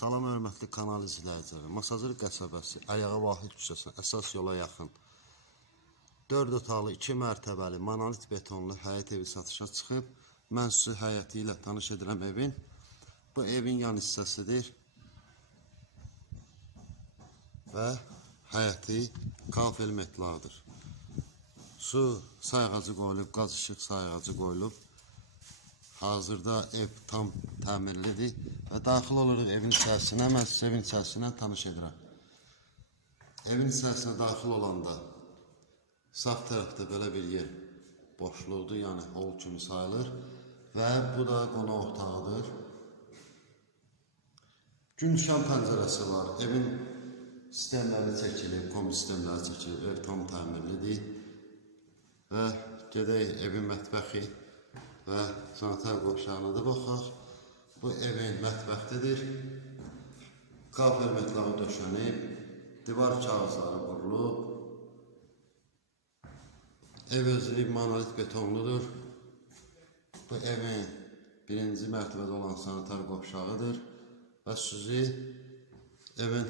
Salam hörmətli kanal izləyiciləri. Masazır qəsəbəsi, Ayağı Vahid küçəsi, əsas yola yaxın. 4 otaqlı, 2 mərtəbəli, monolit betonlu həyət evi satışa çıxıb. Mən sizi həyəti ilə tanış edirəm evin. Bu evin yan hissəsidir. Və həyəti kafel metlaqdır. Su sayğacı qoyulub, qaz işıq sayğacı qoyulub. Hazırda ev tam təmirlidir və daxil oluruq evin içərisinə. Mən sizə evin içərisindən tanış edirəm. Evin içərisinə daxil olanda sağ tərəfdə belə bir yer boşluqdur, yəni hol kimi sayılır və bu da qonaq otağıdır. Gün düşən pəncərəsi var. Evin sistemləri çəkilib, kombi sistemləri çəkilib. Ev tam təmirlidir. Və gedək evin mətbəxi və sanitar qovşağına da baxaq. Bu evin mətbəxtidir. Kafel metlağı döşənib, divar kağızları qurulub. Ev özü monolit betonludur. Bu evin birinci mərtəbədə olan sanitar qovşağıdır və sizi evin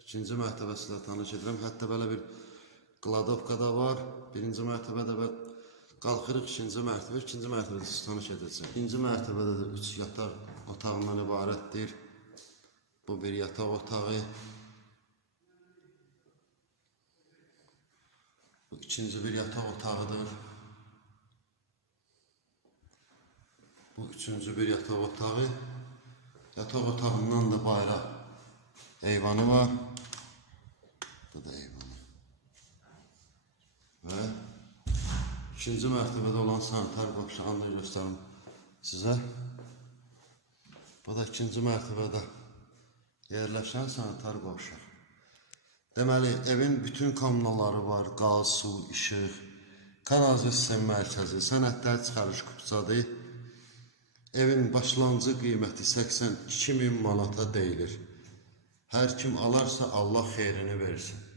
ikinci mərtəbəsi ilə tanış edirəm. Hətta belə bir kladovka da var. Birinci mərtəbədə və qalxırıq ikinci mərtəbə. İkinci mərtəbədə sizi tanış edəcəm. İkinci mərtəbədə də üç yataq otağından ibarətdir. Bu bir yataq otağı. Bu ikinci bir yataq otağıdır. Bu üçüncü bir yataq otağı. Yataq otağından da bayra eyvanı var. İkinci mərtəbədə olan sanitar qovşağını da göstərim sizə. Bu da ikinci mərtəbədə yerləşən sanitar qovşaq. Deməli, evin bütün kommunalları var, qaz, su, işıq, kanalizasiya sistemi mərkəzi, sənədlər çıxarış kupçadır. Evin başlanğıcı qiyməti 82 min manata deyilir. Hər kim alarsa Allah xeyrini versin.